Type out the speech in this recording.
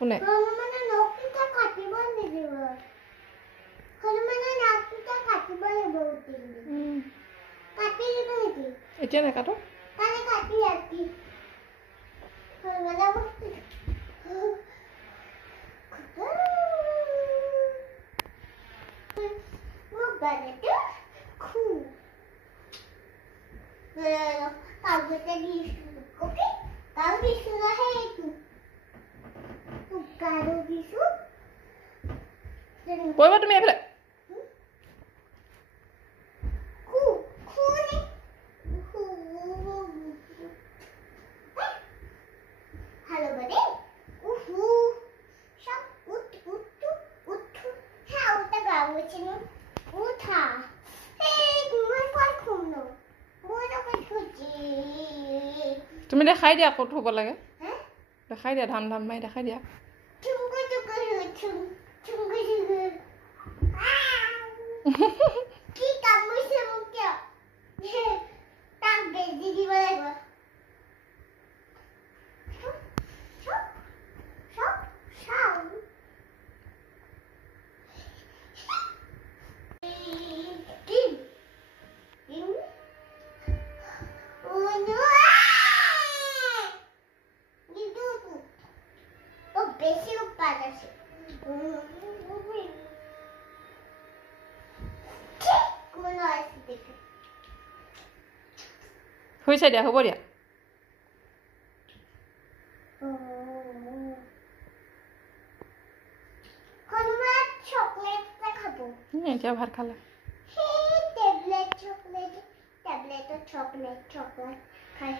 কোনে মানে নখটা কাটিব নিদিব মানে নাকটা কাটিব লাগিব কাটি দিব নেকি এতিয়া নাকাটো কানে কাটি ৰাতি মানে মোক বাজেটো খু কাগজে দিছো ওকে কাগজ দিছো না হেতু কাগজ দিছো কইবা তুমি এফালে খু খু নে খু হ্যালো বাডি উহু সব উঠ হ্যাঁ ওটা গাওছে না উঠা এই তুমি কল খুনো মোরা কইছি তুমি দেখাই দিয়া ক'ত হ'ব লাগে হ্যাঁ দেখাই দিয়া ধাম ধাম মাই দেখাই দিয়া চুঙ্গু চুঙ্গু কি কামুছে মুকে তাক বেজি দিব লাগিব বেশি উপাদাসে কোন আছে দেখে হৈছে দিয়া হ'ব দিয়া কোনবা চকলেট খাবো এতিয়া ভাত খালা হে ট্যাবলেট চকলেট খাই